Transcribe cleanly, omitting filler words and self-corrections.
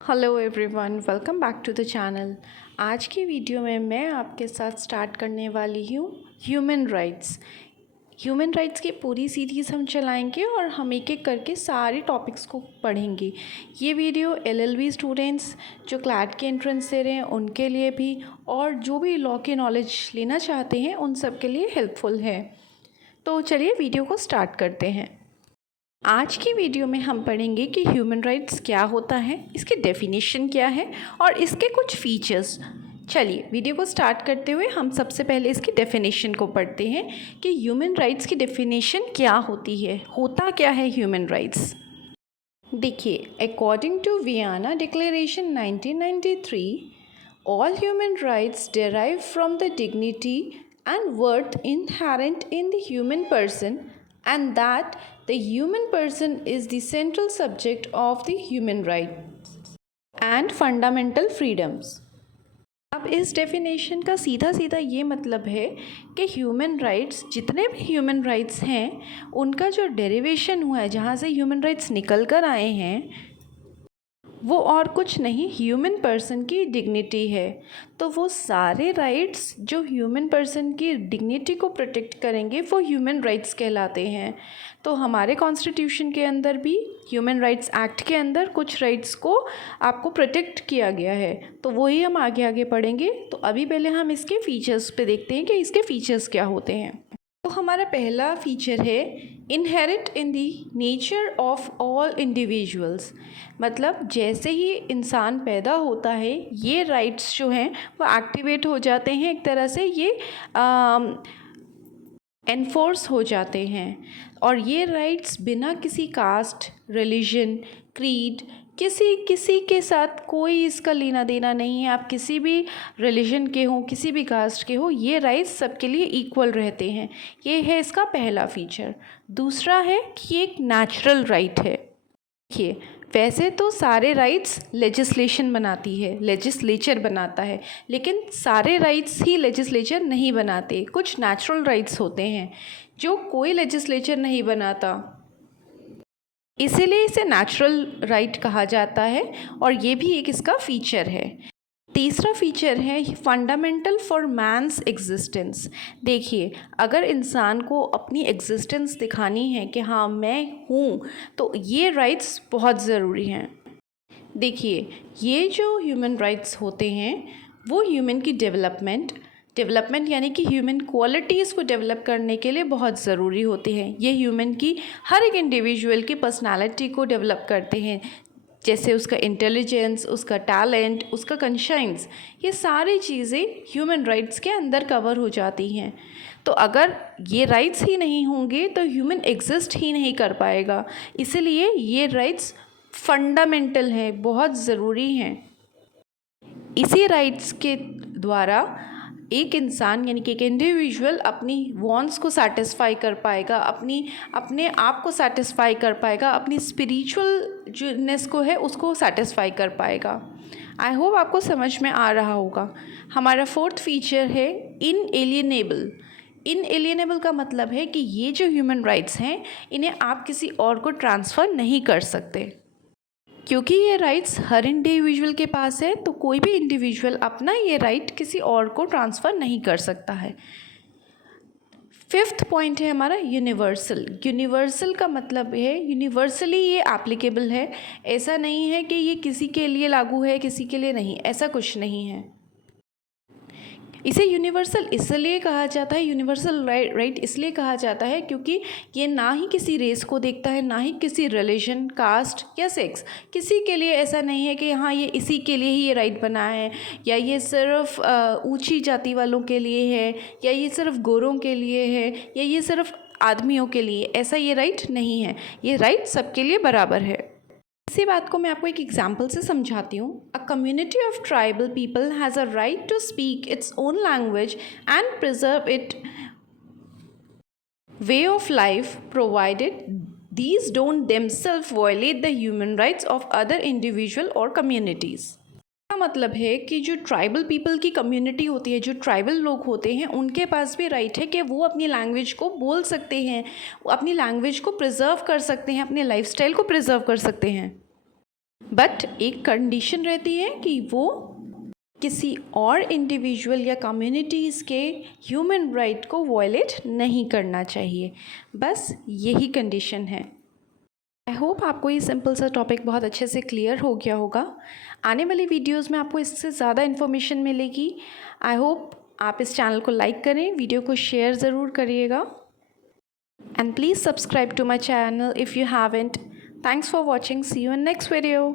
Hello everyone, welcome back to the channel. आज की video में मैं आपके साथ स्टार्ट करने वाली हूँ ह्यूमन राइट्स। ह्यूमन राइट्स की पूरी सीरीज़ हम चलाएंगे और हम एक एक करके सारे टॉपिक्स को पढ़ेंगे। ये वीडियो एलएलबी स्टूडेंट्स जो क्लैट के एंट्रेंस दे रहे हैं उनके लिए भी, और जो भी लॉ के नॉलेज लेना चाहते हैं उन सब के लिए हेल्पफुल है। तो चलिए वीडियो को स्टार्ट करते हैं। आज की वीडियो में हम पढ़ेंगे कि ह्यूमन राइट्स क्या होता है, इसकी डेफिनेशन क्या है और इसके कुछ फीचर्स। चलिए वीडियो को स्टार्ट करते हुए हम सबसे पहले इसकी डेफिनेशन को पढ़ते हैं कि ह्यूमन राइट्स की डेफिनेशन क्या होती है, होता क्या है ह्यूमन राइट्स। देखिए, according to Vienna declaration 1993, all human rights derive from the dignity and worth inherent in the human person, and that the human person is the central subject of the human rights and fundamental freedoms। अब इस definition का सीधा सीधा ये मतलब है कि human rights, जितने भी ह्यूमन राइट्स हैं उनका जो डेरिवेशन हुआ है, जहाँ से ह्यूमन राइट्स निकल कर आए हैं, वो और कुछ नहीं, ह्यूमन पर्सन की डिग्निटी है। तो वो सारे राइट्स जो ह्यूमन पर्सन की डिग्निटी को प्रोटेक्ट करेंगे वो ह्यूमन राइट्स कहलाते हैं। तो हमारे कॉन्स्टिट्यूशन के अंदर भी, ह्यूमन राइट्स एक्ट के अंदर कुछ राइट्स को आपको प्रोटेक्ट किया गया है, तो वही हम आगे आगे पढ़ेंगे। तो अभी पहले हम इसके फीचर्स पे देखते हैं कि इसके फीचर्स क्या होते हैं। तो हमारा पहला फीचर है inherit in the nature of all individuals. मतलब जैसे ही इंसान पैदा होता है ये राइट्स जो हैं वो एक्टिवेट हो जाते हैं, एक तरह से ये एनफोर्स हो जाते हैं। और ये राइट्स बिना किसी कास्ट, रिलीजन, क्रीड, किसी के साथ कोई इसका लेना देना नहीं है। आप किसी भी रिलीजन के हो, किसी भी कास्ट के हो, ये राइट्स सबके लिए इक्वल रहते हैं। ये है इसका पहला फीचर। दूसरा है कि ये एक नेचुरल राइट है। देखिए, वैसे तो सारे राइट्स लेजिस्लेशन बनाती है, लेजिस्लेचर बनाता है, लेकिन सारे राइट्स ही लेजिस्लेचर नहीं बनाते। कुछ नेचुरल राइट्स होते हैं जो कोई लेजिस्लेचर नहीं बनाता, इसीलिए इसे नेचुरल राइट कहा जाता है, और ये भी एक इसका फीचर है। तीसरा फीचर है फंडामेंटल फॉर मैंस एग्जिस्टेंस। देखिए, अगर इंसान को अपनी एग्जिस्टेंस दिखानी है कि हाँ मैं हूँ, तो ये राइट्स बहुत ज़रूरी हैं। देखिए, ये जो ह्यूमन राइट्स होते हैं वो ह्यूमन की डेवलपमेंट यानी कि ह्यूमन क्वालिटीज़ को डेवलप करने के लिए बहुत ज़रूरी होते हैं। ये ह्यूमन की हर एक इंडिविजुअल की पर्सनालिटी को डेवलप करते हैं, जैसे उसका इंटेलिजेंस, उसका टैलेंट, उसका कंशाइंस, ये सारी चीज़ें ह्यूमन राइट्स के अंदर कवर हो जाती हैं। तो अगर ये राइट्स ही नहीं होंगे तो ह्यूमन एग्जिस्ट ही नहीं कर पाएगा। इसलिए ये राइट्स फंडामेंटल हैं, बहुत ज़रूरी हैं। इसी राइट्स के द्वारा एक इंसान यानी कि एक इंडिविजुअल अपनी वॉन्ट्स को सेटिस्फाई कर पाएगा, अपने आप को सेटिस्फाई कर पाएगा, अपनी स्पिरिचुअल जोनेस को है उसको सेटिस्फाई कर पाएगा। आई होप आपको समझ में आ रहा होगा। हमारा फोर्थ फीचर है इनएलिएनेबल। इनएलिएनेबल का मतलब है कि ये जो ह्यूमन राइट्स हैं इन्हें आप किसी और को ट्रांसफ़र नहीं कर सकते, क्योंकि ये राइट्स हर इंडिविजुअल के पास है, तो कोई भी इंडिविजुअल अपना ये राइट किसी और को ट्रांसफ़र नहीं कर सकता है। फिफ्थ पॉइंट है हमारा यूनिवर्सल। यूनिवर्सल का मतलब है यूनिवर्सली ये एप्लीकेबल है। ऐसा नहीं है कि ये किसी के लिए लागू है, किसी के लिए नहीं, ऐसा कुछ नहीं है। इसे यूनिवर्सल इसलिए कहा जाता है, यूनिवर्सल राइट इसलिए कहा जाता है क्योंकि ये ना ही किसी रेस को देखता है, ना ही किसी रिलीजन, कास्ट या सेक्स। किसी के लिए ऐसा नहीं है कि हाँ ये इसी के लिए ही ये राइट बना है, या ये सिर्फ ऊंची जाति वालों के लिए है, या ये सिर्फ गोरों के लिए है, या ये सिर्फ आदमियों के लिए। ऐसा ये राइट नहीं है, ये राइट सबके लिए बराबर है। इसी बात को मैं आपको एक एग्जाम्पल से समझाती हूँ। A community of tribal people has a right to speak its own language and preserve it way of life provided these don't themselves violate the human rights of other individual or communities। इसका मतलब है कि जो tribal people की community होती है, जो tribal लोग होते हैं, उनके पास भी राइट है कि वो अपनी लैंग्वेज को बोल सकते हैं, अपनी लैंग्वेज को प्रिजर्व कर सकते हैं, अपने लाइफस्टाइल को प्रिजर्व कर सकते हैं। बट एक कंडीशन रहती है कि वो किसी और इंडिविजुअल या कम्युनिटीज़ के ह्यूमन राइट को वायलेट नहीं करना चाहिए। बस यही कंडीशन है। आई होप आपको ये सिंपल सा टॉपिक बहुत अच्छे से क्लियर हो गया होगा। आने वाली वीडियोज़ में आपको इससे ज़्यादा इन्फॉर्मेशन मिलेगी। आई होप आप इस चैनल को लाइक करें, वीडियो को शेयर ज़रूर करिएगा and please subscribe to my channel if you haven't. Thanks for watching, see you in next video.